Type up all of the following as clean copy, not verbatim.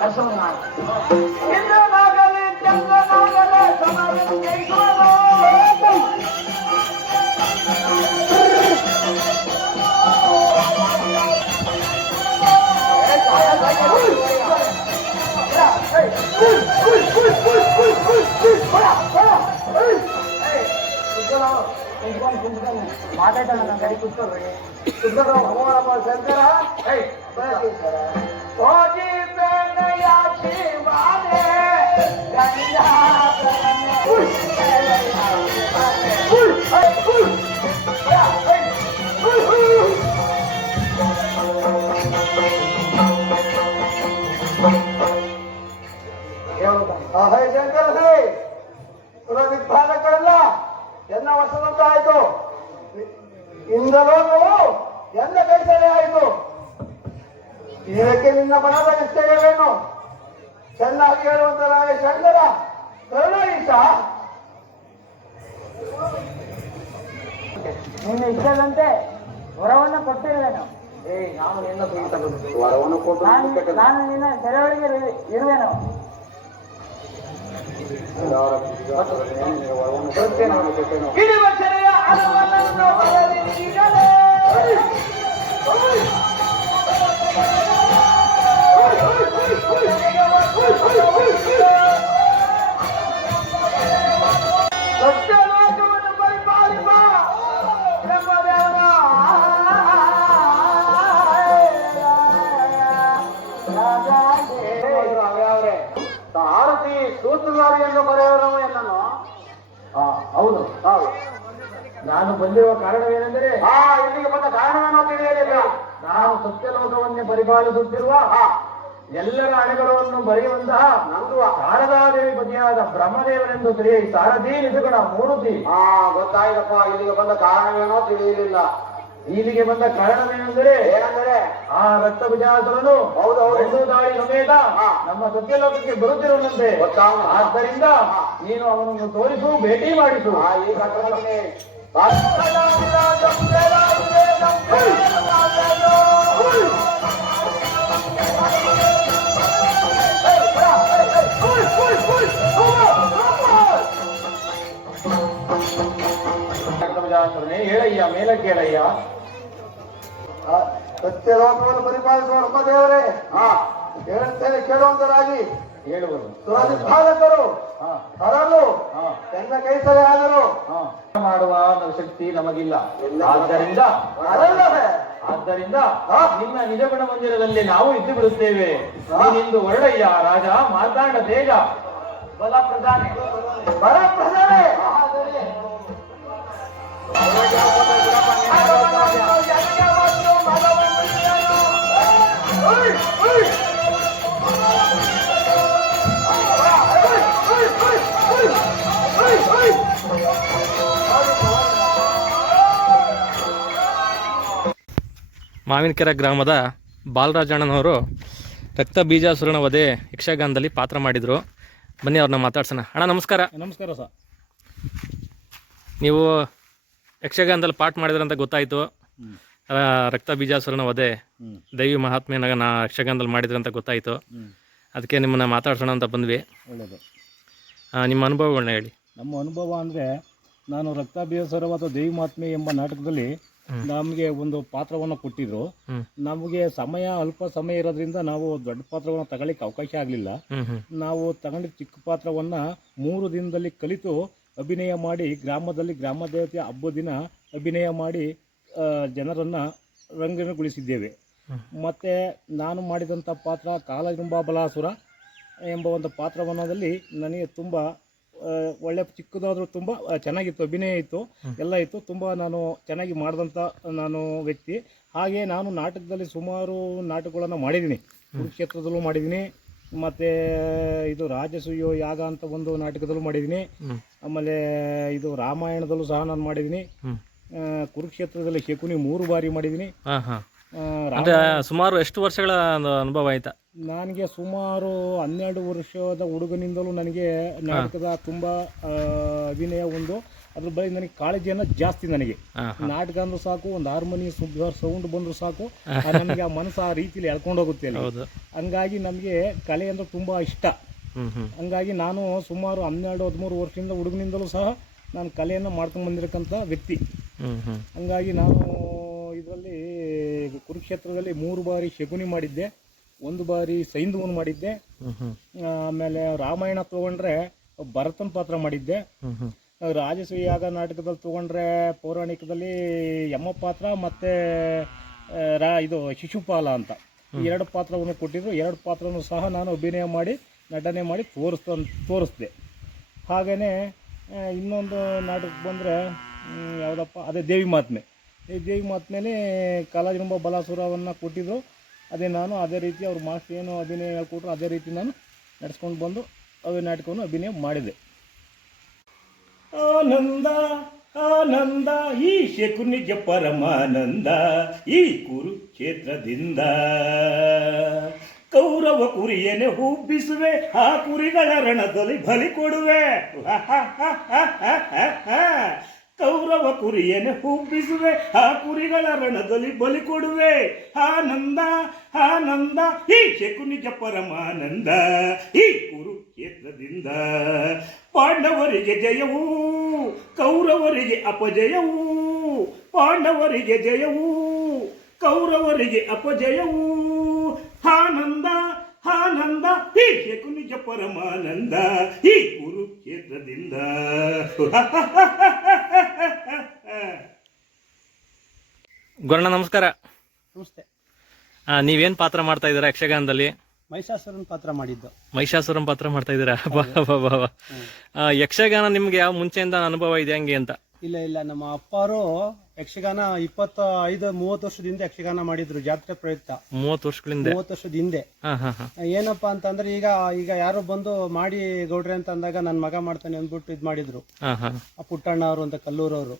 ಕೆಲಸವನ್ನು ಮಾಡಿ ಇಂದ್ರನಾಗಲಿ ಚಂದ್ರನಾಗಲಿ ಸಮಾಜವನ್ನು ಜಯಿಸುವುದು. ಮಾತಾಡೋಣ ನನ್ನ ಕೈ ಕುತ್ಕೊಳ್ರಿ ಶಂಕರ ಪಾಲಕರಲ್ಲ ಎನ್ನ ವರ್ಷದಂತ ಆಯ್ತು, ಇಂದ್ರಲೋಕವು ಎಲ್ಲ ಕೈಸಲೆ ಆಯಿತು. ಇದಕ್ಕೆ ನಿನ್ನ ಮನದ ನಿಶ್ಚಯವೇನು? ಚೆನ್ನಾಗಿ ಹೇಳುವಂತರಾಗ ಶಂಕರ ಕರುಣಾಯಿಸ. ನಿನ್ನ ಇಷ್ಟದಂತೆ ವರವನ್ನು ಕೊಟ್ಟಿರುವೆನು. ನಾನು ನಿನ್ನ ವರವನ್ನು ಕೊಟ್ಟು ನಾನು ನಿನ್ನ ಸೆರೆಯೊಳಗೆ ಇರುವೆನು. ಇಡುವ ಸೆರೆಯ ಅನುವನ್ನು ಬದಲಿಸಿದರೆ ಸತ್ಯಲೋಕವನ್ನು ಪರಿಪಾಲಿಸುವ ಬ್ರಹ್ಮದೇವನ ಆರತಿ ಸೂತ್ರಧಾರಿ ಎಂದು ಬರೆಯುವನು ಎನ್ನನು. ಹೌದು ಹೌದು. ನಾನು ಬಂದಿರುವ ಕಾರಣವೇನೆಂದರೆ ಇಲ್ಲಿಗೆ ಬಂದ ಕಾರಣವೇನೋ ತಿಳಿಯಲಿಲ್ಲ. ನಾನು ಸತ್ಯಲೋಕವನ್ನೇ ಪರಿಪಾಲಿಸುತ್ತಿರುವ ಎಲ್ಲರ ಹಣೆಗಳನ್ನು ಬರೆಯುವಂತಹ ನಂದು ಶಾರದಾದೇವಿ ಪತಿಯಾದ ಬ್ರಹ್ಮದೇವನೆಂದು ತಿಳಿಯ ಸಾರಥಿ ನಿಜಗುಣ ಮೂರ್ತಿ. ಗೊತ್ತಾಯ್ತಪ್ಪ. ಇಲ್ಲಿಗೆ ಬಂದ ಕಾರಣವೇನೋ ತಿಳಿಯಲಿಲ್ಲ. ಇಲ್ಲಿಗೆ ಬಂದ ಕಾರಣವೇನೆಂದರೆ ಏನೆಂದರೆ ಆ ರಕ್ತ ಬಿಜಾಸುರನು ಹೌದು ದಾಳಿ ಸಮೇತ ನಮ್ಮ ಸತ್ಯಲೋಕಕ್ಕೆ ಬರುತ್ತಿರುವಂತೆ. ಆದ್ದರಿಂದ ನೀನು ಅವನನ್ನು ತೋರಿಸು, ಭೇಟಿ ಮಾಡಿಸು. ಈ ಘಟನೆ ಹೇಳಯ್ಯ, ಮೇಲಕ್ಕೆ ಹೇಳಯ್ಯ. ಸತ್ಯಲೋಕವನ್ನು ಪರಿಪಾಲಿಸುವ ಬ್ರಹ್ಮದೇವರೇ, ಹೇಳುತ್ತೇನೆ ಕೇಳುವಂತರಾಗಿ ಹೇಳುವರು. ಪಾಲಕರು ಹರಲು ಎಲ್ಲ ಕೈಸಲೆ ಆದರು ಮಾಡುವ ಶಕ್ತಿ ನಮಗಿಲ್ಲ. ಆದ್ದರಿಂದ ನಿನ್ನ ನಿಜಗುಣ ಮಂದಿರದಲ್ಲಿ ನಾವು ಇದ್ದು ಬಿಡುತ್ತೇವೆ. ನೀನಿಂದು ಹೊರಡಯ್ಯ ರಾಜ ಮಾರ್ತಾಂಡ ತೇಜ ಬಲ ಪ್ರಧಾನಿ. ಮಾವಿನಕೆರೆ ಗ್ರಾಮದ ಬಾಲರಾಜಣ್ಣನವರು ರಕ್ತ ಬೀಜಾಸುರನ ವಧೆ ಯಕ್ಷಗಾನದಲ್ಲಿ ಪಾತ್ರ ಮಾಡಿದರು. ಬನ್ನಿ ಅವ್ರನ್ನ ಮಾತಾಡ್ಸೋಣ. ಅಣ್ಣ ನಮಸ್ಕಾರ. ನಮಸ್ಕಾರ ಸರ್. ನೀವು ಯಕ್ಷಗಾನದಲ್ಲಿ ಪಾಠ ಮಾಡಿದ್ರಂತ ಗೊತ್ತಾಯಿತು. ರಕ್ತ ಬೀಜಾಸುರನ ವಧೆ ದೈವಿ ಮಹಾತ್ಮೆನ ಯಕ್ಷಗಾನದಲ್ಲಿ ಮಾಡಿದ್ರಂತ ಗೊತ್ತಾಯಿತು. ಅದಕ್ಕೆ ನಿಮ್ಮನ್ನು ಮಾತಾಡ್ಸೋಣ ಅಂತ ಬಂದ್ವಿ. ಒಳ್ಳೆಯದು. ನಿಮ್ಮ ಅನುಭವಗಳನ್ನ ಹೇಳಿ. ನಮ್ಮ ಅನುಭವ ಅಂದರೆ, ನಾನು ರಕ್ತ ಬೀಜಾಸುರ ಅಥವಾ ದೈವಿ ಮಹಾತ್ಮೆ ಎಂಬ ನಾಟಕದಲ್ಲಿ ನಮಗೆ ಒಂದು ಪಾತ್ರವನ್ನು ಕೊಟ್ಟಿದ್ರು. ನಮಗೆ ಅಲ್ಪ ಸಮಯ ಇರೋದ್ರಿಂದ ನಾವು ದೊಡ್ಡ ಪಾತ್ರವನ್ನು ತಗೊಳ್ಳಿಕ್ಕೆ ಅವಕಾಶ ಆಗಲಿಲ್ಲ. ನಾವು ತಗೊಂಡಿದ್ದ ಚಿಕ್ಕ ಪಾತ್ರವನ್ನು 3 ದಿನದಲ್ಲಿ ಕಲಿತು ಅಭಿನಯ ಮಾಡಿ ಗ್ರಾಮದಲ್ಲಿ ಗ್ರಾಮ ದೇವತೆಯ ಹಬ್ಬದ ದಿನ ಅಭಿನಯ ಮಾಡಿ ಜನರನ್ನು ರಂಗನಗೊಳಿಸಿದ್ದೇವೆ. ಮತ್ತು ನಾನು ಮಾಡಿದಂಥ ಪಾತ್ರ ಕಾಲಜೃಂಬಾಬಲಾಸುರ ಎಂಬ ಒಂದು ಪಾತ್ರವನ್ನದಲ್ಲಿ ನನಗೆ ತುಂಬ ಒಳ್ಳೆ ಚಿಕ್ಕದಾದರೂ ತುಂಬ ಚೆನ್ನಾಗಿತ್ತು, ಅಭಿನಯ ಇತ್ತು, ಎಲ್ಲ ಇತ್ತು. ತುಂಬ ನಾನು ಚೆನ್ನಾಗಿ ಮಾಡಿದಂಥ ನಾನು ವ್ಯಕ್ತಿ. ಹಾಗೆ ನಾನು ನಾಟಕದಲ್ಲಿ ಸುಮಾರು ನಾಟಕಗಳನ್ನು ಮಾಡಿದ್ದೀನಿ. ಕುರುಕ್ಷೇತ್ರದಲ್ಲೂ ಮಾಡಿದ್ದೀನಿ, ಮತ್ತು ಇದು ರಾಜಸೂಯೋ ಯಾಗ ಅಂತ ಒಂದು ನಾಟಕದಲ್ಲೂ ಮಾಡಿದ್ದೀನಿ. ಆಮೇಲೆ ಇದು ರಾಮಾಯಣದಲ್ಲೂ ಸಹ ನಾನು ಮಾಡಿದ್ದೀನಿ. ಕುರುಕ್ಷೇತ್ರದಲ್ಲಿ ಶಕುನಿ 3 ಬಾರಿ ಮಾಡಿದ್ದೀನಿ. ಸುಮಾರು ಎಷ್ಟು ವರ್ಷಗಳ ಅನುಭವ ಆಯ್ತಾ? ನನಗೆ ಸುಮಾರು 12 ವರ್ಷದ ಹುಡುಗನಿಂದಲೂ ನನಗೆ ನಾಟಕದ ತುಂಬ ಅಭಿನಯ ಒಂದು ಅದ್ರ ಬಗ್ಗೆ ನನಗೆ ಕಾಳಜಿಯನ್ನು ಜಾಸ್ತಿ ನನಗೆ. ಹಾಂ ಹಾಂ ನಾಟಕ ಅಂದ್ರೂ ಸಾಕು, ಒಂದು ಹಾರ್ಮೋನಿ ಸೌಂಡ್ ಬಂದರೂ ಸಾಕು, ನಮಗೆ ಆ ಮನಸ್ಸು ಆ ರೀತಿಯಲ್ಲಿ ಎಳ್ಕೊಂಡು ಹೋಗುತ್ತೆ ಅಲ್ಲಿ. ಹೌದು. ಹಂಗಾಗಿ ನಮಗೆ ಕಲೆ ಅಂದರೆ ತುಂಬ ಇಷ್ಟ. ಹಂಗಾಗಿ ನಾನು ಸುಮಾರು 12-13 ವರ್ಷದಿಂದ ಹುಡುಗನಿಂದಲೂ ಸಹ ನಾನು ಕಲೆಯನ್ನು ಮಾಡ್ಕೊಂಡು ಬಂದಿರಕ್ಕಂಥ ವ್ಯಕ್ತಿ. ಹಂಗಾಗಿ ನಾನು ಇದರಲ್ಲಿ ಕುರುಕ್ಷೇತ್ರದಲ್ಲಿ 3 ಬಾರಿ ಶಕುನಿ ಮಾಡಿದ್ದೆ, 1 ಬಾರಿ ಸೈಂಧವನ್ ಮಾಡಿದ್ದೆ, ಆಮೇಲೆ ರಾಮಾಯಣ ತೊಗೊಂಡ್ರೆ ಭರತನ ಪಾತ್ರ ಮಾಡಿದ್ದೆ, ರಾಜಸೂಯಾಗ ನಾಟಕದಲ್ಲಿ ತೊಗೊಂಡ್ರೆ ಪೌರಾಣಿಕದಲ್ಲಿ ಯಮ ಪಾತ್ರ ಮತ್ತು ಇದು ಶಿಶುಪಾಲ ಅಂತ 2 ಪಾತ್ರವನ್ನು ಕೊಟ್ಟಿದ್ರು. 2 ಪಾತ್ರನೂ ಸಹ ನಾನು ಅಭಿನಯ ಮಾಡಿ ನಟನೆ ಮಾಡಿ ತೋರಿಸ್ದೆ. ಹಾಗೆಯೇ ಇನ್ನೊಂದು ನಾಟಕಕ್ಕೆ ಬಂದರೆ ಯಾವುದಪ್ಪ, ಅದೇ ದೇವಿ ಮಹಾತ್ಮೆ. ಈ ದೇವಿ ಮಹಾತ್ಮೆಯಲ್ಲಿ ಕಾಲಾಜರಂಬ ಬಲಾಸುರವನ್ನು ಕೊಟ್ಟಿದ್ರು. ಅದೇ ನಾನು ಅದೇ ರೀತಿ ಅವ್ರ ಮಾಸ್ಟರ್ ಏನು ಅಭಿನಯ ಹೇಳ್ಕೊಟ್ರು ಅದೇ ರೀತಿ ನಾನು ನಡೆಸ್ಕೊಂಡು ಬಂದು ನಾಟಕವನ್ನು ಅಭಿನಯ ಮಾಡಿದೆ. ಆನಂದ ಆನಂದ ಈ ಶಕುನಿಗೆ ಪರಮಾನಂದ, ಈ ಕುರುಕ್ಷೇತ್ರದಿಂದ ಕೌರವ ಕುರಿಯನೆ ಹೂಬಿಸುವೆ, ಆ ಕುರಿಗಳ ರಣದಲ್ಲಿ ಬಲಿ ಕೊಡುವೆ. ಕೌರವ ಕುರಿಯನೆ ಹೂಬಿಸುವೆ, ಆ ಕುರಿಗಳ ರಣದಲ್ಲಿ ಬಲಿ ಕೊಡುವೆ. ಆನಂದ ಆನಂದ ಈ ಶಕುನಿಗೆ ಪರಮಾನಂದ, ಈ ಕುರುಕ್ಷೇತ್ರದಿಂದ ಪಾಂಡವರಿಗೆ ಜಯವೂ, ಕೌರವರಿಗೆ ಅಪಜಯವೂ. ಪಾಂಡವರಿಗೆ ಜಯವೂ, ಕೌರವರಿಗೆ ಅಪಜಯವೂ. ಆನಂದ ಆನಂದ ಈ ಶಕುನಿಗೆ ಪರಮಾನಂದ, ಈ ಕುರುಕ್ಷೇತ್ರದಿಂದ. ಗುರಣ್ಣ ನಮಸ್ಕಾರ. ನಮಸ್ತೆ. ನೀವೇನು ಪಾತ್ರ ಮಾಡ್ತಾ ಇದ್ದೀರಾ ಯಕ್ಷಗಾನದಲ್ಲಿ? ಮಹಿಷಾಸುರನ ಪಾತ್ರ ಮಾಡಿದ್ದು. ಮಹಿಷಾಸುರನ್ ಪಾತ್ರ ಮಾಡ್ತಾ ಇದ್ದೀರಾ? ಯಕ್ಷಗಾನ ನಿಮ್ಗೆ ಯಾವ ಮುಂಚೆಯಿಂದ ಅನುಭವ ಇದೆ ಹಂಗೆ ಅಂತ? ಇಲ್ಲ, ನಮ್ಮ ಅಪ್ಪರು ಯಕ್ಷಗಾನ 25-30 ವರ್ಷದಿಂದ ಯಕ್ಷಗಾನ ಮಾಡಿದ್ರು, ಜಾತ್ರೆ ಪ್ರಯುಕ್ತ. 30 ವರ್ಷಗಳಿಂದ? 30 ವರ್ಷದ ಹಿಂದೆ. ಏನಪ್ಪಾ ಅಂತಂದ್ರೆ ಈಗ ಯಾರು ಬಂದು ಮಾಡಿ ಗೌಡ್ರೆ ಅಂತ ಅಂದಾಗ ನನ್ನ ಮಗ ಮಾಡ್ತಾನೆ ಅಂದ್ಬಿಟ್ಟು ಇದ್ ಮಾಡಿದ್ರು, ಆ ಪುಟ್ಟಣ್ಣ ಅವರು ಅಂತ ಕಲ್ಲೂರವರು.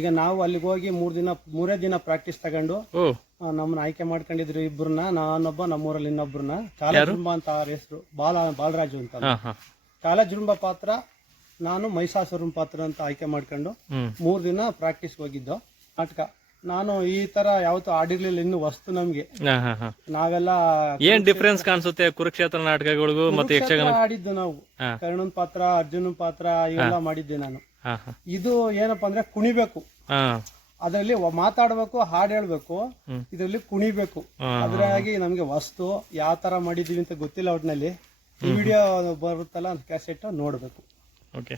ಈಗ ನಾವು ಅಲ್ಲಿಗೆ ಹೋಗಿ 3 ದಿನ ಪ್ರಾಕ್ಟೀಸ್ ತಗೊಂಡು ನಮ್ಮನ್ನ ಆಯ್ಕೆ ಮಾಡ್ಕೊಂಡಿದ್ರು ಇಬ್ಬರನ್ನ. ನಾನೊಬ್ಬ, ನಮ್ಮೂರಲ್ಲಿ ಇನ್ನೊಬ್ರನ್ನ, ಕಾಲಜುಂಬ ಅಂತ ಅವ್ರ ಹೆಸರು, ಬಾಲರಾಜು ಅಂತ. ಕಾಲಜುಂಬ ಪಾತ್ರ ನಾನು, ಮಹಿಷಾಸುರನ ಪಾತ್ರ ಅಂತ ಆಯ್ಕೆ ಮಾಡ್ಕೊಂಡು 3 ದಿನ ಪ್ರಾಕ್ಟೀಸ್ ಹೋಗಿದ್ದು ನಾಟಕ. ನಾನು ಈ ತರ ಯಾವತ್ತೂ ಆಡಿರ್ಲಿಲ್ಲ, ಇನ್ನು ವಸ್ತು ನಮ್ಗೆ. ನಾವೆಲ್ಲ ಏನ್ ಡಿಫ್ರೆನ್ಸ್ ಕಾಣಿಸುತ್ತೆ ಕುರುಕ್ಷೇತ್ರ ನಾಟಕಗಳಿಗೂ ಮತ್ತೆ ಯಕ್ಷಗಾನ? ಆಡಿದ್ದು ನಾವು ಕರ್ಣನ್ ಪಾತ್ರ, ಅರ್ಜುನನ್ ಪಾತ್ರ ಇವೆಲ್ಲ ಮಾಡಿದ್ದೆ ನಾನು. ಇದು ಏನಪ್ಪಾ ಅಂದ್ರೆ ಕುಣಿಬೇಕು, ಅದರಲ್ಲಿ ಮಾತಾಡ್ಬೇಕು, ಹಾಡು ಹೇಳ್ಬೇಕು, ಇದರಲ್ಲಿ ಕುಣಿಬೇಕು. ಅದ್ರಾಗಿ ನಮ್ಗೆ ವಸ್ತು ಯಾವ ತರ ಮಾಡಿದೀವಿ ಅಂತ ಗೊತ್ತಿಲ್ಲ. ಒಟ್ನಲ್ಲಿ ಈ ವಿಡಿಯೋ ಬರುತ್ತಲ್ಲ ಕ್ಯಾಸೆಟ್ ನೋಡ್ಬೇಕು. ಓಕೆ.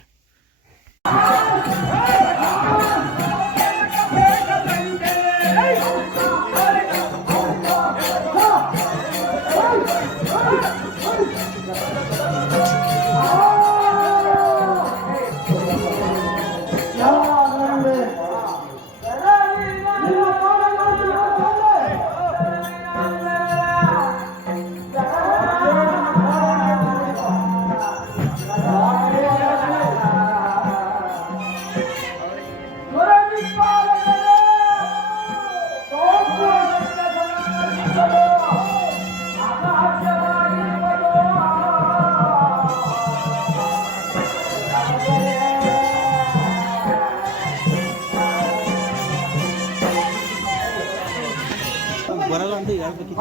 ಬರಲ್ಲ ಅಂತ ಹೇಳ್ಬೇಕಿತ್ತು.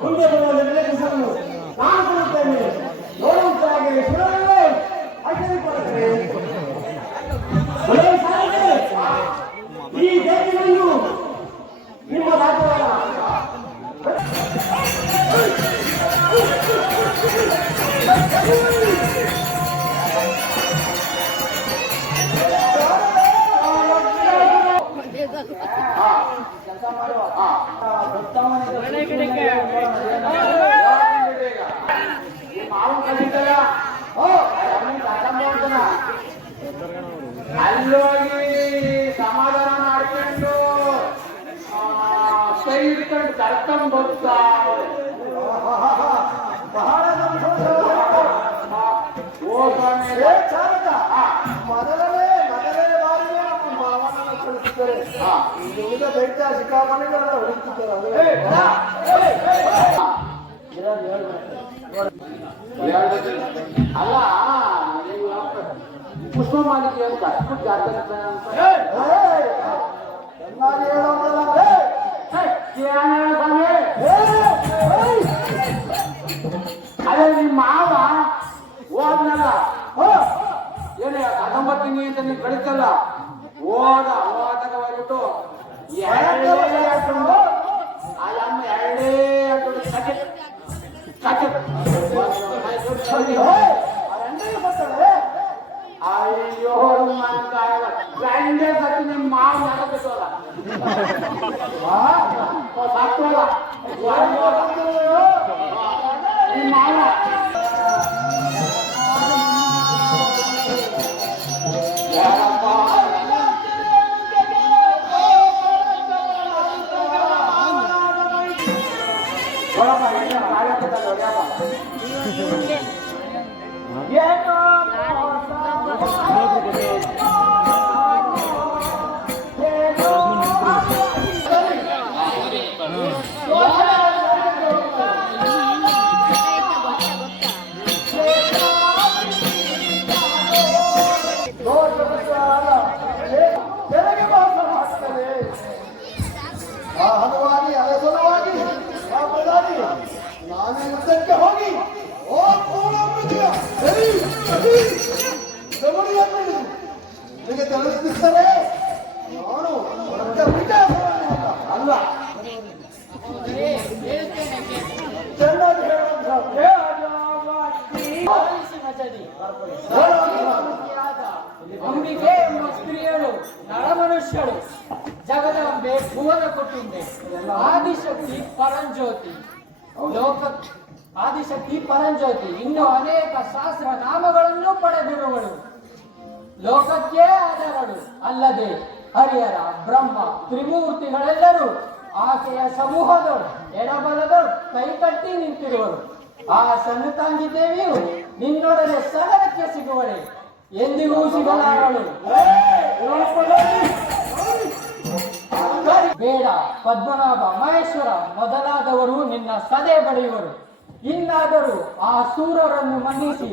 ಮುಂದೆ ಬರುವ ಜನರಿಗೆ ಹೆಸರನ್ನು ನಾನು ಕೊಡುತ್ತೇನೆ. ನೋಡುವಂತಾಗಿ ಸುರವೇ ಆಚರಿಸಿಕೊಳ್ಳುತ್ತೇನೆ. ಈ ದೇಶವನ್ನು ನಿಮ್ಮ ರಾಜ್ಯವನ್ನು ಅಲ್ಲೋಗಿ ಸಮಾಧಾನ ಮಾಡ್ಕೊಂಡು ಕೈ ಹಿಡ್ಕೊಂಡು ಕರ್ಕೊಂಡು ಬರ್ತಾ ಬಹಳ ಮೊದಲನೇ ಬಾರಿಗೆ ನಮ್ಮ ಮಾವನನ್ನು ಕಳಿಸಿದ್ದಾರೆ. ಉಳಿದ ಬೆಟ್ಟ ಸಿಕ್ಕಾಪಟ್ಟೆಗಳೆಲ್ಲ ಹೊಡಿತಿದ್ದಾರೆ. ಅಲ್ಲ ಪುಷ್ಪ ಮಾಲಿಕೆ ಅಂತ ಅದೇ ನಿಮ್ಮ ಮಾವ ಹೋದ್ನಲ್ಲ ಏನೇ ಕಾದಂಬರ್ತೀನಿ ಅಂತ ನೀವು ಕಳಿಸಲ್ಲ ಹೋದಾಗ ಹೋಗ್ಬಿಟ್ಟು ಅಲ್ಲಮ್ಮ ಅಯ್ಯೋ ಗಂಡೆ ಸತ್ತು ನಿಮ್ಮ ಮಾವ ನಗಬೇಕಲ್ಲ ಸಾಕ್ತಲ್ಲ ನಿಮ್ಮ ಮಾವ ನಾನೇ ಯುದ್ಧಕ್ಕೆ ಹೋಗಿ ನಿಮಗೆ ತಿಳಿಸ್ತಾರೆ. ನಾನು ಅಲ್ಲ ಚೆನ್ನಾಗಿ ಅಂಬಿಕೆ ಎಂಬ ಸ್ತ್ರೀಯಳು ನರಮನುಷ್ಯಳು ಜಗದಂಬೆ ಭುವನ ಕೊಟ್ಟಿದ್ದೆ ಆದಿಶಕ್ತಿ ಪರಂಜ್ಯೋತಿ ಆದಿಶಕ್ತಿ ಪರಂಜ್ಯೋತಿ ಇನ್ನು ಅನೇಕ ಸಹಸ್ರ ನಾಮಗಳನ್ನು ಪಡೆದಿರುವಳು. ಲೋಕಕ್ಕೆ ಆಧಾರಳು ಅಲ್ಲದೆ ಹರಿಹರ ಬ್ರಹ್ಮ ತ್ರಿಮೂರ್ತಿಗಳೆಲ್ಲರೂ ಆಕೆಯ ಸಮೂಹದಳು ಎಡಬಲದಳು ಕೈಕಟ್ಟಿ ನಿಂತಿರುವರು. ಆ ಸಣ್ಣ ತಂಗಿ ದೇವಿಯು ನಿನ್ನೊಡನೆ ಸದನಕ್ಕೆ ಸಿಗುವಳೆ, ಎಂದಿಗೂ ಸಿಗಲಾರಳು. ಬೇಡ ಪದ್ಮನಾಭ ಮಹೇಶ್ವರ ಮೊದಲಾದವರು ನಿನ್ನ ಸದೆ ಬಡಿಯುವರು. ಇನ್ನಾದರೂ ಆ ಸೂರರನ್ನು ಮನ್ನಿಸಿ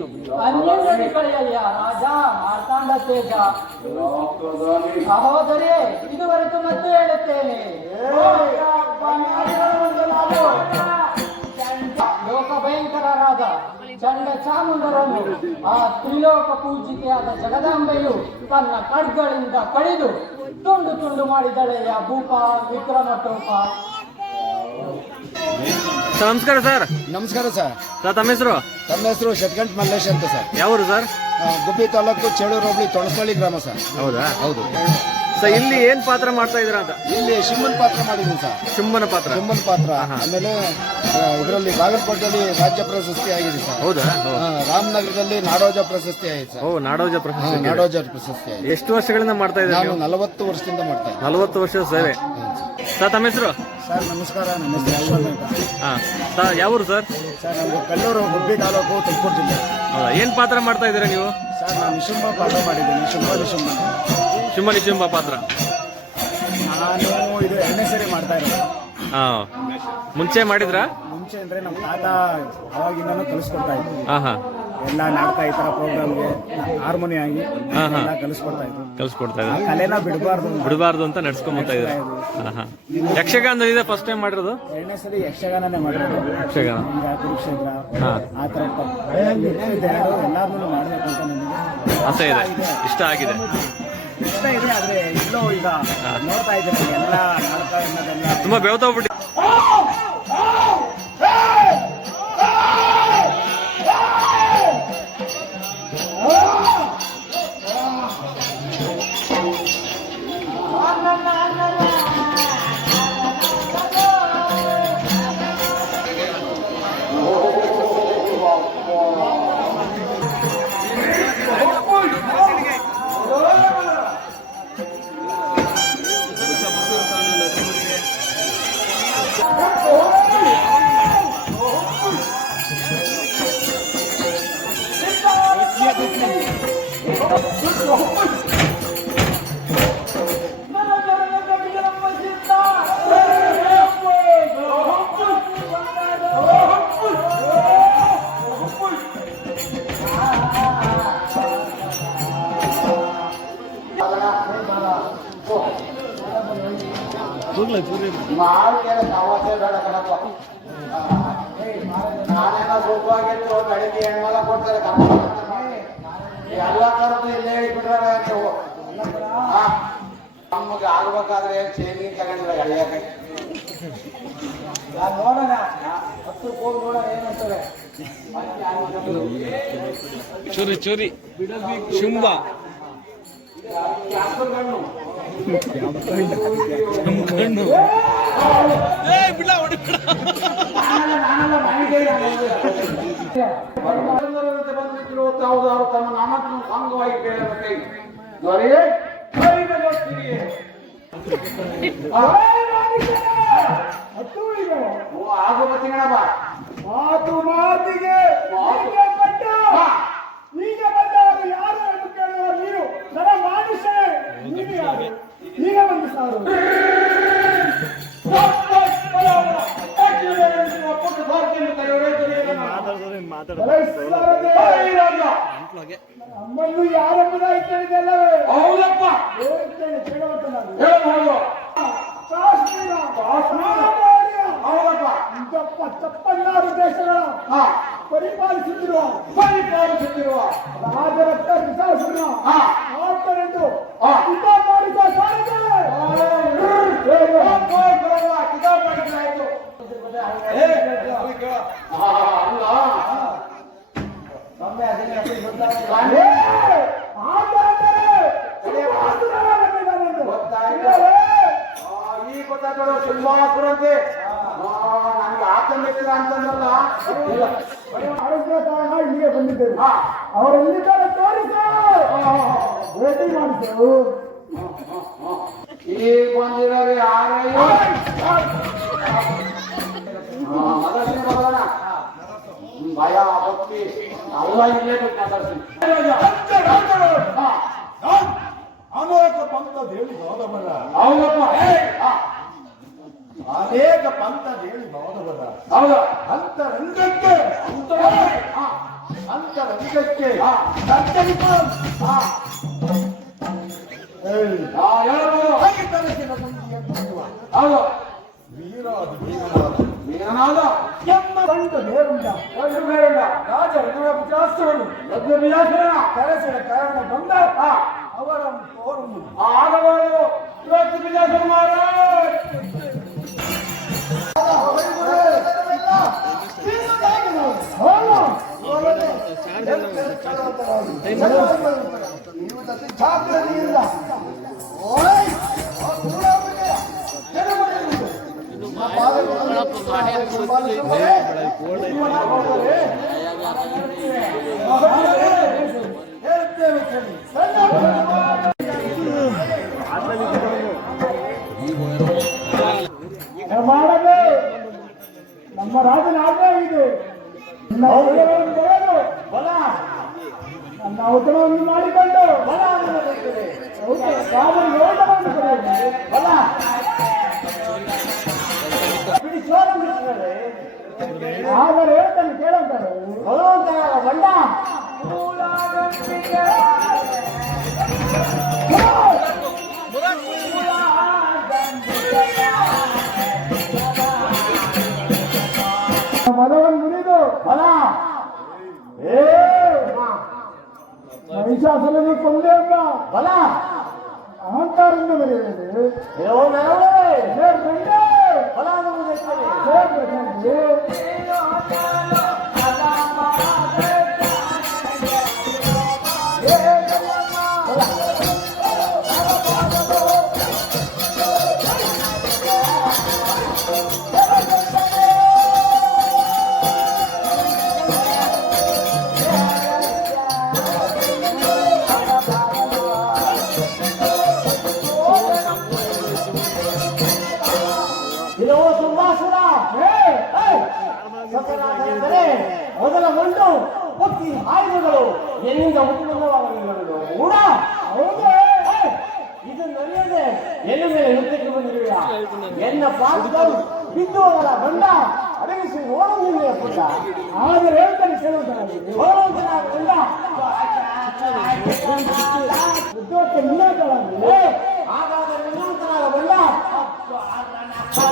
ಅನ್ಯದಲ್ಲಿ ಕಳೆಯಲಿಯ ರಾಜ ಮಾರ್ತಾಂಡ ತೇಜ. ಸಹೋದರೇ, ಇದುವರೆಗೂ ಮತ್ತೆ ಹೇಳುತ್ತೇನೆ, ಲೋಕ ಭಯಂಕರರಾದ ಚಂಡ ಚಾಮುಂಡರನ್ನು ಆ ತ್ರಿಲೋಕ ಪೂಜಿಕೆಯಾದ ಜಗದಾಂಬೆಯು ತನ್ನ ಖಡ್ಗಗಳಿಂದ ಕಡಿದು ತುಂಡು ತುಂಡು ಮಾಡಿದಳೆಯ ಭೂಪ ವಿಕ್ರಮಟೋಪ. ನಮಸ್ಕಾರ ಸರ್. ನಮಸ್ಕಾರ ಸರ್. ಸರ್ ತಮ್ಮ ಹೆಸರು? ತಮ್ಮ ಹೆಸರು ಶತಕಂಠ ಮಲ್ಲೇಶ್ ಅಂತ ಸರ್. ಯಾವರು ಸರ್? ಗುಬ್ಬಿ ತಾಲೂಕು ಚೇಳೂರು ಹೋಬಳಿ ತೊಣಸಳ್ಳಿ ಗ್ರಾಮ ಸರ್. ಹೌದಾ? ಹೌದು ಸರ್. ಇಲ್ಲಿ ಏನ್ ಪಾತ್ರ ಮಾಡ್ತಾ ಇದ್ದೀರಾ ಅಂತ? ಇಲ್ಲಿ ಶಿಮ್ಮನ್ ಪಾತ್ರ ಮಾಡಿದ್ದೀನಿ ಸರ್. ಶಿಮ್ಮನ ಪಾತ್ರ? ಶಿಮ್ಮನ್ ಪಾತ್ರ. ಆಮೇಲೆ ಇದರಲ್ಲಿ ಬಾಗಲಕೋಟೆಯಲ್ಲಿ ರಾಜ್ಯ ಪ್ರಶಸ್ತಿ ಆಗಿದೆ ಸರ್. ಹೌದಾ? ರಾಮನಗರದಲ್ಲಿ ನಾಡೋಜ ಪ್ರಶಸ್ತಿ ಆಗಿದೆ ಸರ್. ಓ, ನಾಡೋಜ ಪ್ರಶಸ್ತಿ. ನಾಡೋಜ ಪ್ರಶಸ್ತಿ ಆಗಿದೆ. ಎಷ್ಟು ವರ್ಷಗಳಿಂದ ಮಾಡ್ತಾ ಇದ್ದೀರಾ? ನಾನು 40 ವರ್ಷದಿಂದ ಮಾಡ್ತಾ ಇದ್ದೀನಿ. 40 ವರ್ಷದ ಸೇವೆ. ಸರ್ ತಮ್ಮ ಹೆಸರು? ಸರ್ ನಮಸ್ಕಾರ. ನನ್ನ ಹೆಸರು ಯಶವಂತ ಅಂತ. ಹಾಂ ಸರ್. ಯಾವರು ಸರ್? ಸರ್ ನಮಗೆ ಕಲ್ಲೂರು ಗುಬ್ಬಿ ತಾಲೂಕು ತುಮಕೂರು ಜಿಲ್ಲೆ. ಹೌದಾ? ಏನು ಪಾತ್ರ ಮಾಡ್ತಾ ಇದ್ದೀರಾ ನೀವು? ಸರ್ ನಾನು ನಿಶುಂಬ ಪಾತ್ರ ಮಾಡಿದ್ದೀನಿ. ಶಿಂಬ ನಿಶುಂಬ ಪಾತ್ರ. ನಾನು ಇದು 2ನೇ ಸರಿ ಮಾಡ್ತಾ ಇದ್ದೀನಿ. ಹಾಂ. ಮುಂಚೆ ಮಾಡಿದ್ರಾ? ಮುಂಚೆ ಮುಂಚೆ ಅಂದರೆ ನಮ್ಮ ತಾತ ಅವಾಗಿಂದನೂ ಕಲಿಸ್ಕೊಡ್ತಾ ಇದ್ರು. ಹಾಂ ಹಾಂ ಎಲ್ಲ ನಾಟಕ ಈ ಥರ ಪ್ರೋಗ್ರಾಮ್ಗೆ ಹಾರ್ಮೋನಿ ಆಗಿ ಎಲ್ಲ ಕಲಿಸ್ಕೊಡ್ತಾ ಇದ್ರು. ಕಲಿಸ್ಕೊಡ್ತಾ ಆ ಇದ್ದಾರೆ, ಕಲೆನ ಬಿಡಬಾರ್ದು ಅಂತ ನಡ್ಸ್ಕೊಂಬತ್ತಾ ಇದ್ದಾರೆ. ಹಾಂ ಹಾಂ ಯಕ್ಷಗಾನದಲ್ಲಿ ಫಸ್ಟ್ ಟೈಮ್ ಮಾಡಿರೋದು? ಎರಡನೇ ಸರಿ ಯಕ್ಷಗಾನನೇ ಮಾಡಿರೋದು. ಯಕ್ಷಗಾನ ಈಗ ಕುರುಕ್ಷೇತ್ರ ಹಾಂ ಆ ಥರ ಎಲ್ಲಾರನ್ನೂ ಮಾಡಬೇಕು ಅಂತ ನನಗೆ ಆಸೆ ಇದೆ, ಇಷ್ಟ ಆಗಿದೆ. ಇಷ್ಟ ಇದೆ. ಆದರೆ ಇಲ್ಲೋ ಈಗ ನೋಡ್ತಾ ಇದ್ದೀನಿ ಎಲ್ಲ ನಾಟಕ ಅನ್ನೋದೆಲ್ಲ ತುಂಬ ಬೆವತಾಗ್ಬಿಟ್ಟು ನಾನೇನೋ ಸುಖವಾಗಿತ್ತು, ಬೆಳಿಗ್ಗೆ ಹೆಣ್ಮಲ ಕೊಡ್ತಾರೆ, ಎಲ್ಲ ತರದ್ದು ಇಲ್ಲೇ ಇಟ್ಬಿಟ್ರೆ ನೀವು. ನಮಗೆ ಆಗ್ಬೇಕಾದ್ರೆ ಚೇಂಜಿಂಗ್ ತಗೊಂಡಿಲ್ಲ ಎಳೆಯಕ್ಕೆ. ನೋಡೋಣ, ಹತ್ತು ಹೋಗಿ ನೋಡೋಣ ಏನಂತಾರೆ. ಚೂರಿ ಚೂರಿ ಶುಂಭ ಬಂದಿರುವವರು ತಮ್ಮ ನಾಮವನ್ನು ಅಂಗವಾಗಿ ಕೇಳಬೇಕು. ಆಗು ಬತ್ತಿಗಣಪ್ಪ ಮಾತು ಮಾತಿಗೆ ಈಗ ಬಂದವರು ಯಾರು ಎಂದು ಕೇಳುವ ನೀನು ನನ್ನ ಮಾನುಷೇ. ನೀನು ಯಾರು? ಈಗ ಬಂದು ಸಾರು ನಮ್ಮನ್ನು ಯಾರೆಂಬುದಾಗಿ ಕೇಳಿದೆಲ್ಲವೇ? ಹೌದಪ್ಪ, ಕೇಳುವಂತ ನಾನು ಹೇಳ್ಬೋದು. ಇಂಥಪ್ಪ 56 ದೇಶಗಳ ಪರಿಪಾಲಿಸುತ್ತಿರುವ ರಾಜರತ್ನ ವಿಶಾಸನ ಆತನೆಂದು ಮಾಡಿದ ಈ ಗೊತ್ತಾಗ್ತದೆ ಸಿಂಹಾಸುರಂತೆ. ನನಗೆ ಆತಂಕಿಸಿದ ಅಂತಂದಲ್ಲ, ಕಾರಣ ಇಲ್ಲಿಗೆ ಬಂದಿದ್ದೇವೆ. ಅವರೆಲ್ಲಿದ್ದಾರೆ ತೋರಿಸ ಭೇಟಿ ಮಾಡಿಸು. ಈ ಬಂದಿರೋರು ಯಾರಯ್ಯೋ? ಅದಕ್ಕೆ ಬರೋಣ. ಭಯ ಭಕ್ತಿ ಎಲ್ಲ ಇಲ್ಲೇ ಬಿಟ್ಟು ಮಾತಾಡ್ತೀನಿ. ಅನೇಕ ಪಂಥ ದೇಳಿ ಹೋದವರ ಹೌದಪ್ಪ, ಅನೇಕ ಪಂಥ ದೇಳಿ ಹೋದವರ ಹೌದಾ? ಅಂತರಂಗಕ್ಕೆ ಹೌದು, ವೀರನಾದ ಎಮ್ಮ ಕಂಡ ಬೇರುಂಡ ರಾಜ ರಘುವೀರಾಸನನು ಕರೆಸಿದ ಕಾರಣ ಬಂದ ಅವರ ತೋರುಂಡು ಆಗಬಾರದು. ಇವತ್ತು ಬಿಜಾಪುರ ಮಹಾರಾಜ್ ಮಾಡದೆ ನಮ್ಮ ರಾಜನ ಆಜ್ಞೆ ಇದೆ. ಬಲ ನನ್ನ ಔತಣವನ್ನು ಮಾಡಿಕೊಂಡು ಬಲ ಅನ್ನುತ್ತದೆ. ಯೋಧವನ್ನು ಬಲ ಬಿಡಿ ಸೋಲ ಸಲನಿ ಕೊಂದೆ ಎಂಬ ಬಲ ಅಹಂಕಾರದಿಂದ ಬರೆಯುವುದು ಬಲ ಅನ್ನುವುದು ಮೊದಲ ಗಂಡು ಪಕ್ಷಿ ಆಯುಧಗಳು ಎಲ್ಲಿಂದ ಹುಟ್ಟಿಬಂದವಾಗಲು ಕೂಡ ಇದು ನಡೆಯದೆ ಎನ್ನ ಮೇಲೆ ಯುದ್ಧಕ್ಕೆ ಬಂದಿರುವಿಯ ಎನ್ನ ಪಾತ್ರಗಳು ಬಿದ್ದುವವರ ಬಂಡ ಅಡಗಿಸಿ ಓಡುವುದಿಲ್ಲ ಪುಟ್ಟ ಆದರೆ ಹೇಳ್ತಾನೆ ಕೇಳುವುದಾಗಿದೆ ಓಡುವುದಿಲ್ಲ ಯುದ್ಧಕ್ಕೆ ನಿಲ್ಲುತ್ತಲಾಗಿದೆ ಹಾಗಾದರೆ ನಿಲ್ಲುತ್ತಲಾಗ ಬಂಡ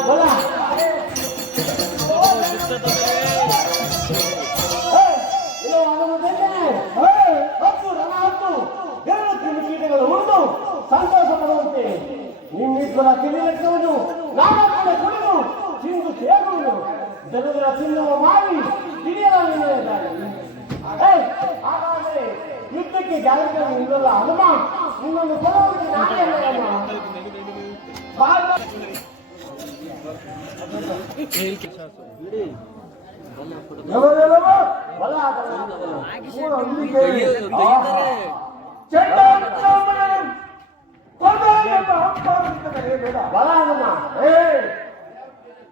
ಬಲ ಕೀಟಗಳು ಉಳಿದು ಸಂತೋಷ ಪಡುವಂತೆ ನಿಮ್ಮಿಬ್ಬರ ಕಿವಿಲೆಕ್ಕುವುದು ನಾನು ಕೂಡ ಕುಡಿದು ತಿಂದು ಸೇರುವುದು ಜನರ ತಿನ್ನುವ ಮಾಡಿ ಹಾಗಾದರೆ ಯುದ್ಧಕ್ಕೆ ಜಾಗೃತಿ ನಿಲ್ಲಲ್ಲ ಹನುಮ ನಿನ್ನನ್ನು ಕೊಡುವುದಕ್ಕೆ ನಾನೇ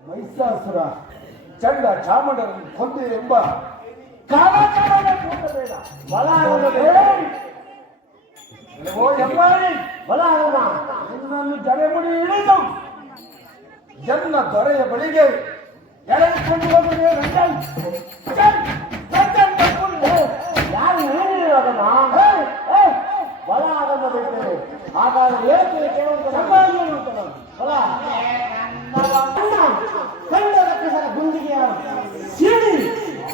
ಮೈಸಾಸುರ ಚಂಡ ಚಾಮುಂಡರನ್ನು ಕೊಂದೆ ಎಂಬ ನಿನ್ನನ್ನು ಜಡೆಮುಡಿ ಇಳಿದು ಜನ್ನ ದೊರೆಯ ಬಳಿಗೆ ಎಳೆದುಕೊಂಡು ಹೋಗುವುದೇ ಯಾರು ಹೇಳಿರೋದನ್ನ ಬಲ ಅದನ್ನು ಬಿಡ್ತೇನೆ ಹಾಗಾದ್ರೆ ಹೇಳ್ತೀನಿ ಕೇಳುವಂತ ಬಲ ಕಂಡ ರಕ್ಷಸರ ಗುಂಡಿಗೆಯ ಸಿಡಿ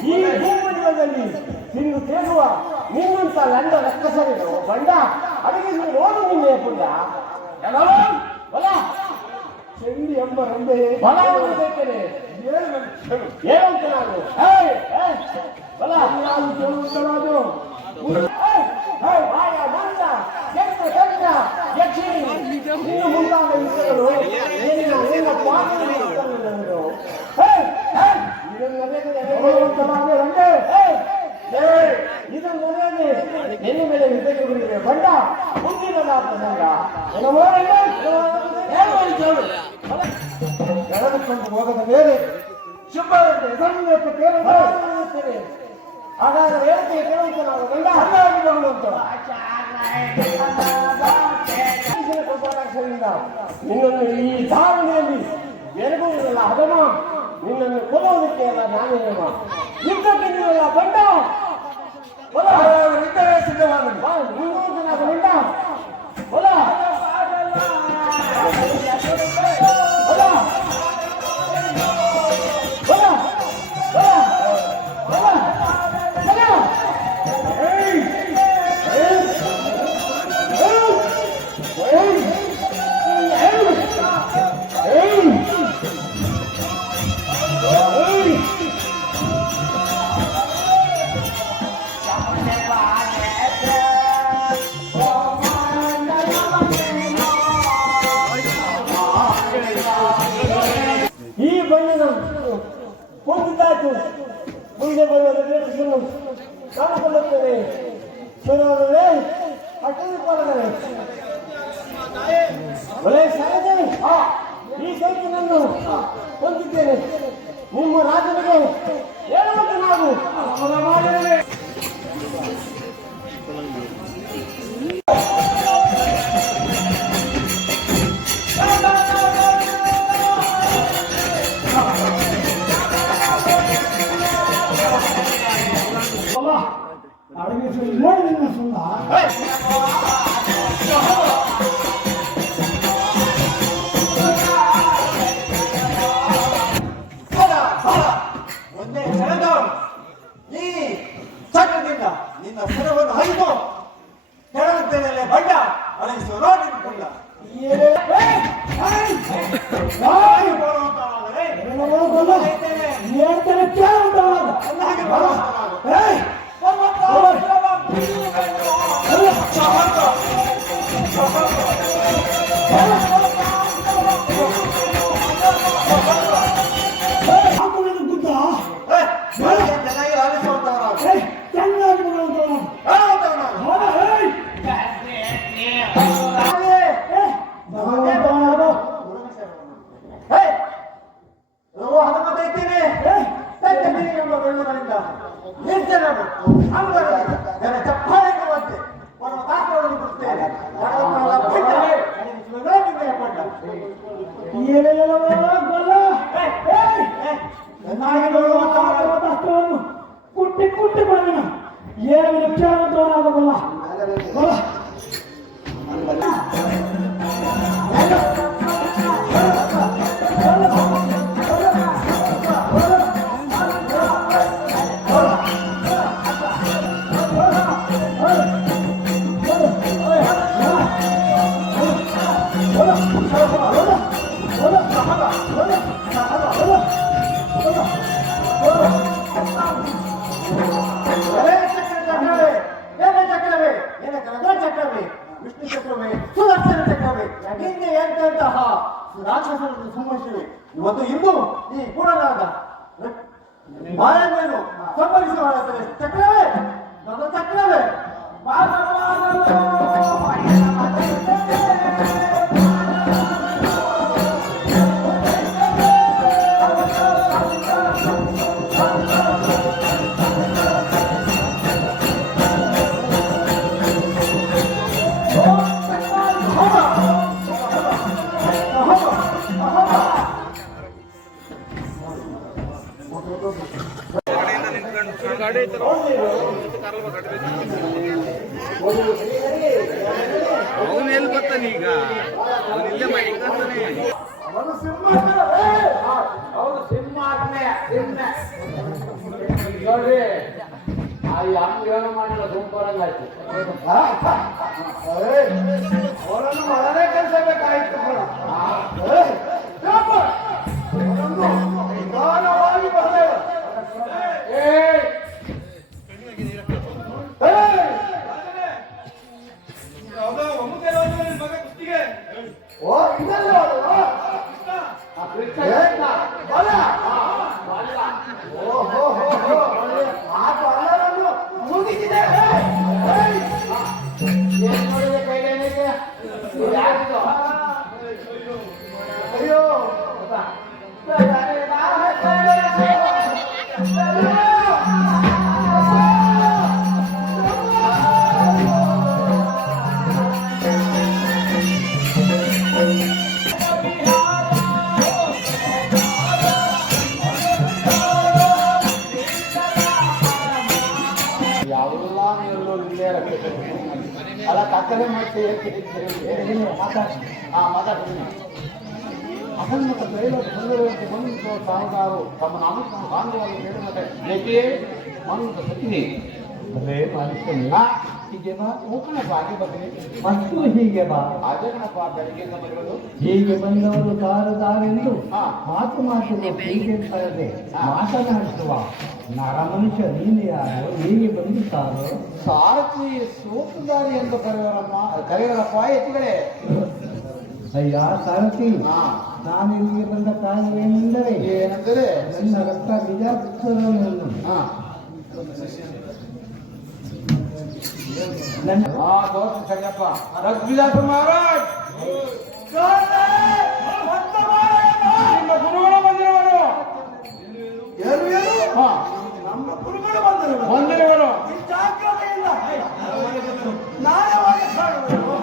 ಈ ಭೂಮಂಡಲದಲ್ಲಿ ತಿಂದು ತೇಗುವ ನಿನ್ನಂತ ಲಂಡ ರಕ್ಕಸರಿರು ಬಂಡ ಅಡಗಿಸಿ ನೋಡು ನಿನ್ನೆ ಪುಂಡ ಬಲ ಚೆಂಡಿ ಎಂಬ ರಂಬೆ ಬಲ ಬೇಕೇನೆ ಏನಂತ ನಾನು ಬಲ ಕೇಳುವಂತರಾದು ಇನ್ನು ಮುಂದಾದ ವಿಷಯಗಳು ಇದನ್ನು ಎನ್ನು ಮೇಲೆ ಯುದ್ಧಕ್ಕೆ ಬಿಡಿದ್ರೆ ಬಂಡ ಮುಂದಿನ ಎಳೆದುಕೊಂಡು ಹೋಗದ ಮೇಲೆ ಶುಭ ಹಾಗಾದ್ರೆ ಹೇಳ್ತೀವಿ ಕೇಳುವಂತ ನಾವು ಗಂಡ ಅಂತ ನಿನ್ನನ್ನು ಈ ಧಾರಣೆಯಲ್ಲಿ ಎರಗುವುದಿಲ್ಲ ಅದಮ ನಿನ್ನನ್ನು ಕೊಲ್ಲುವುದಕ್ಕೆ ಅಲ್ಲ ನಾನು ಹೇಮ ಯುದ್ಧಕ್ಕೆ ನೀನಲ್ಲ ಬಂಡ ಸಿದ್ಧವಾದ ಬಂಡ ಹೊಲ ಈ ಬಣ್ಣದ ಹೊಂದಿದ್ದಾಯ್ತು ಮುಂದೆ ಬರುವ ಕಾಣಿಕೊಳ್ಳುತ್ತೇನೆ ಸುರವೇ ಅಟಲ್ ಪಡೆದರೆ ಒಳ್ಳೆ ಸಾಧನೆ ಈ ಸೈತಿನನ್ನು ಹೊಂದಿದ್ದೇನೆ ನಿಮ್ಮ ರಾಜನಿಗೆ ಹೇಳುವಂತೆ ನಾವು ಮಾಡಿದ್ದೇವೆ ಒಂದೇ ಕ್ಷಣದ ಈ ಚಕ್ರದಿಂದ ನಿನ್ನ ಹೇಳ್ತಾರೆ ಕೇಳುವಂತ ಚೆನ್ನಾಗಿ ಕುಟ್ಟಿ ಕುಟ್ಟಿ ಬರೋಣ ಏನು ವಿಚಾರದವರಾಗಬಲ್ಲ ವಿಷ್ಣು ಚಕ್ರವೇ ಸುದರ್ಶನ ಚಕ್ರವೇ ಹಿಂದೆ ಎಂತಹ ರಾಕ್ಷಸರನ್ನು ಸಂಹರಿಸಿವೆ ಇವತ್ತು ಇಂದು ಈ ಪೂರ್ಣನಾದ ಮಾಯವನ್ನು ಸಂಹರಿಸುವ ಚಕ್ರವೇ ನನ್ನ ಚಕ್ರವೇ ಅವನು ಎಲ್ಲಿ ಬರ್ತಾನೆ ಈಗ ಅವನು ಇಲ್ಲೇ ಮಾಡಿ ಹೌದು ಸಿಂಹಾಸನೆ ನೋಡ್ರಿ ಆ ಅಂಗೇನು ಮಾಡಿಲ್ಲ ಸೂಪರಂಗಾಯ್ತು ಅವರನ್ನು ಮಾಡಲೇ ಕೆಲಸ ಬೇಕಾಯ್ತು ನಿಧಾನವಾಗಿ ಬರಲೇ ಓ ಇದಲ್ಲ ಕೃಷ್ಣ ಮುಗಿದಿದೆ ಅಯ್ಯೋ ಅಲ್ಲ ಕತ್ತಲೆ ಮತ್ತೆ ಮಾತಾಡ್ತೀನಿ ಅಸಂಗತ ದೈವಕ್ಕೆ ಬಂದು ಸಾಹುಕಾರು ತಮ್ಮ ನಾಮಕವನ್ನು ಕಾಣುವಾಗಿ ಹೇಳುತ್ತದೆ ಏಕೆ ಮಂದ ಸತ್ನಿ ಅದೇ ಮನುಷ್ಯನ ಹೀಗೆ ಬಾ ಹೋಗೋಣಪ್ಪ ಹಾಗೆ ಬರ್ತೀನಿ ಮತ್ತು ಹೀಗೆ ಬಾ ಅದೇ ಕಣಪ್ಪ ಬೆಳಗ್ಗೆಯಿಂದ ಬರುವುದು ಹೀಗೆ ಬಂದವರು ಸಾರದಾರೆಂದು ಮಾತು ಹೀಗೆ ಕರೆದೆ ಮಾತನಾಡಿಸುವ ನರ ಮನುಷ್ಯ ನೀನು ಯಾರು ಹೀಗೆ ಬಂದಿದ್ದಾರೋ ಸಾರಥಿ ಸೋತುದಾರಿ ಎಂದು ಕರೆಯವರಪ್ಪ ಎತ್ತಿಗಳೇ ಅಯ್ಯ ಸಾರಥಿ ನಾನು ಇಲ್ಲಿಗೆ ಬಂದ ಕಾರಣವೇನೆಂದರೆ ಏನೆಂದರೆ ನನ್ನ ರಕ್ತ ಬಿಜಾಪುರವನ್ನು ನನ್ನ ದೋಸ್ತ ಸಂಗಪ್ಪ ಬಿಜಾಪುರ ಮಹಾರಾಜ್ ನಿಮ್ಮ ಗುರುಗಳು ಬಂದಿರುವರು ನಮ್ಮ ಗುರುಗಳು ಬಂದಿರುವರು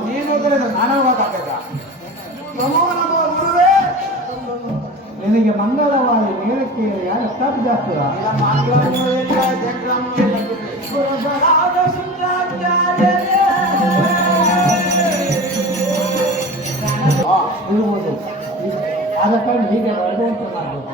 ನೀನು ನಾನವಾದ ನಿನಗೆ ಮಂಗಳವಾದಿ ಮೇಲಕ್ಕೆ ಯಾರು ಸ್ಥಾಪಿಸಾಗ್ತದ ಇರುವುದು ಆದ ಕಾರಣ ಹೀಗೆ ಹೊರಡುವಂತ ಮಾಡಬೇಕು